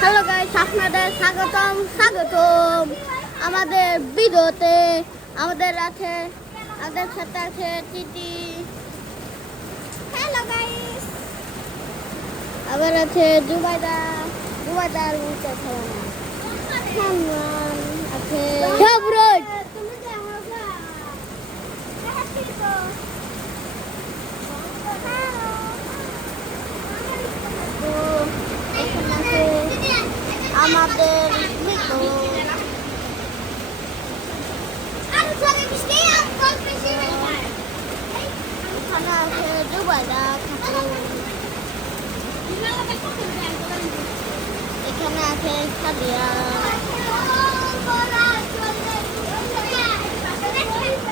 Hello guys, আপনাদের স্বাগতম আমাদের ভিডিওতে। আমাদের সাথে আছে টিটি। Hello guys. আবার আছে জুবাইদার মুখে খাওয়ানো সালমান আছে সবরোজ। আমাদের এখানে আছে জুবাইদা, এখানে আছে সাদিয়া,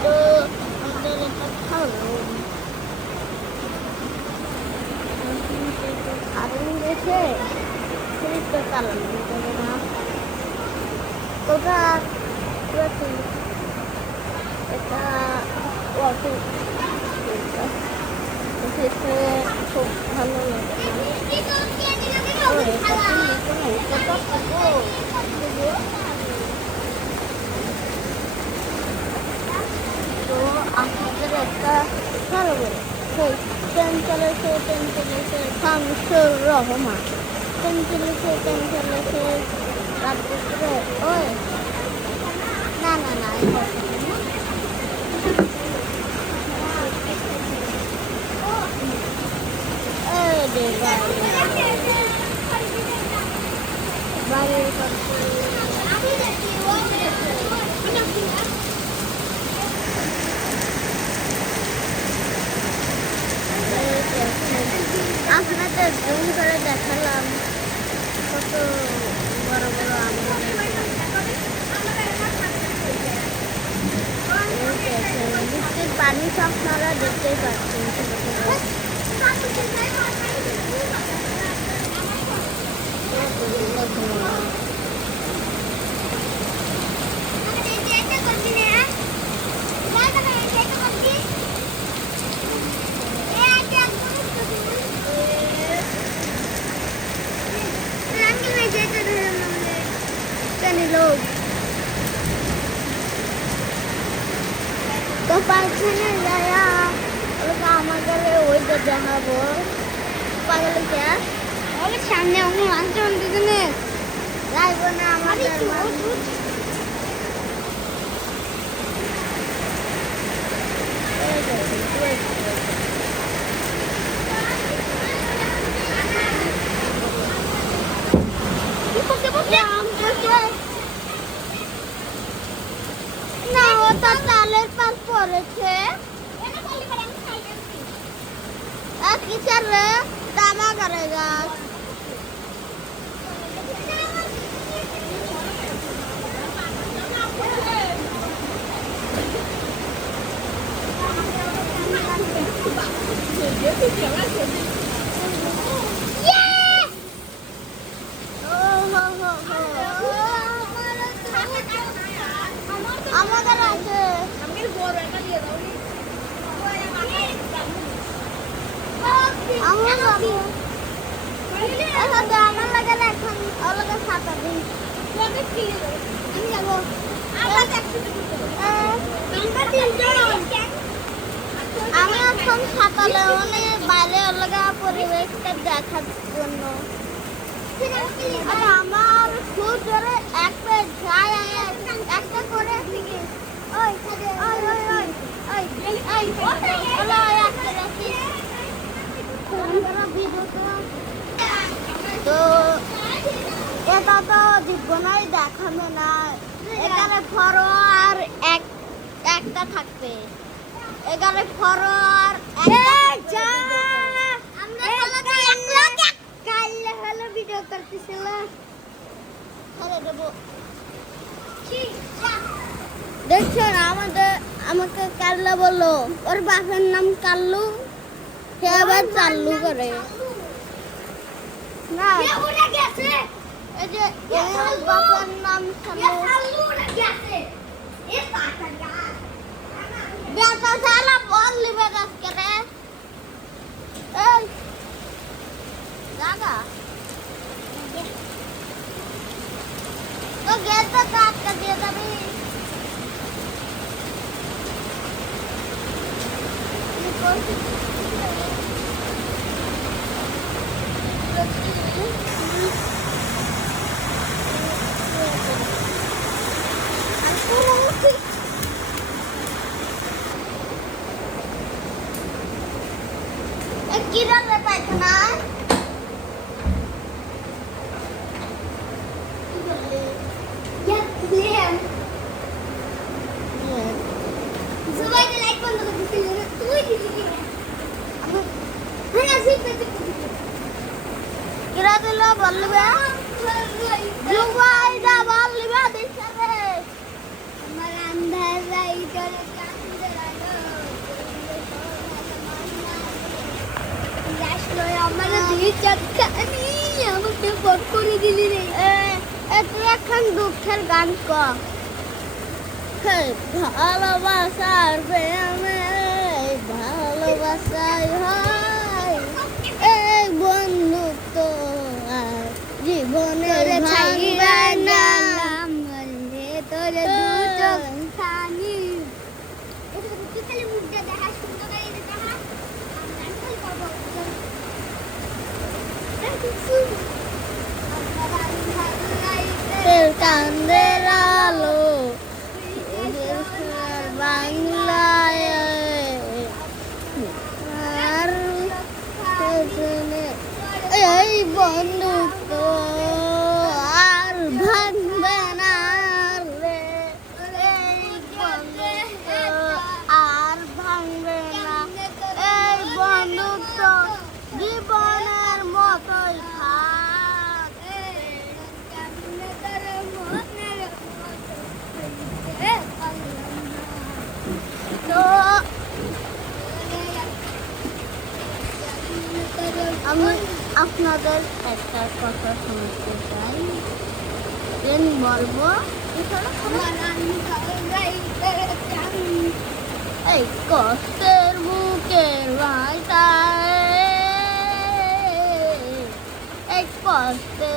তো আমাদের একটা খাওয়ানো কারণ গেছে তো কারণ না কোথা এটা খুব ভালো লাগে। তো আপনাদের একটা ভালো করে সেই টেন চলেছে শামসুর রহমান, টেন চলেছে রাত দুপুরে। ওই না বাড়ির আপনাদের জুম করে দেখালাম কত বড় বড় বৃষ্টির পানি তো আপনারা দেখতেই পাচ্ছেন। लोग तो पाखने जाया আমাদের ওইটা দেখাবো পাগল কে ওই সামনে অন্য আনজন দিনে যাইব না আমাদের না ওটা তালের পাশ পড়েছে কিসের রে দামা করে গাছ আমাদের আছে আমার লাগে এখন অলগে 7 দিন আমি এখন সকালে অনেক বাইরে অলগা পরিবেশটা দেখার জন্য আমার খুব জোরে একটা করে তো এটা তো জীবনাই দেখাবে না, এখানে ফরোয়ার একটা থাকবে, এখানে ফরোয়ার হলো ভিডিও করতেছিল। দেখছেন আমাকে কাল্লা বললো, ওর বাপের নাম কাল্লু, সে আবার চাল্লু করে না এই যে বাপের নাম বল লিবে গাছকে রে জাগা গেটটা তো আটকা দিয়ে যাবি। কি রান্না পায়খানা সবাইকে লাইক বন্ধ করে দিছিল না তুই দিলি কি হ্যাঁ না সিট পেতে কিরা দিল বলবে জুবাই দা বলবে দিছরে আমার আন্ধার রাইটারে কান্দে রাখো আসলো আমার দুই চাকানি আমাকে বড় করে দিলি রে তুই এখন দুঃখের গান কর ভালোবাসার প্রেমে ভালোবাসাই হয় এই বন্ধুত্ব আর জীবনের ভাঙবে না মনে তোর দু চোখ খানি তুই খালি মুখটা দেখা সুন্দর করে দেখা আমি খালি করবো কান্দের আলো বাংলায় আর এই বন্ধুত্ব আর ভাঙবে না রে এই বন্ধুত্ব আর ভাঙবে না এই বন্ধুত্ব জীবনের মতোই থাক তো আমি আপনাদের একটা কথা শুনতে চাই বলবো এই কষ্টের বুকের ভাইটায় এই কষ্টে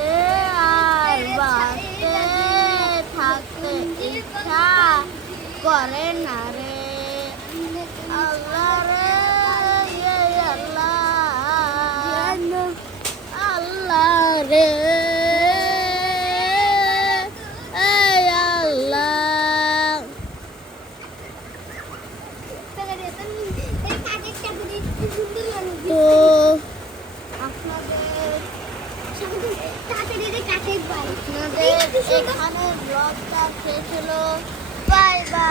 আর বাঁচতে থাকতে ইচ্ছা করে না রে আল্লাহ রে আল্লাহ রে আল্লাহ তো আপনাদের এখানে ব্লগটা শেষ হলো বাই বাই।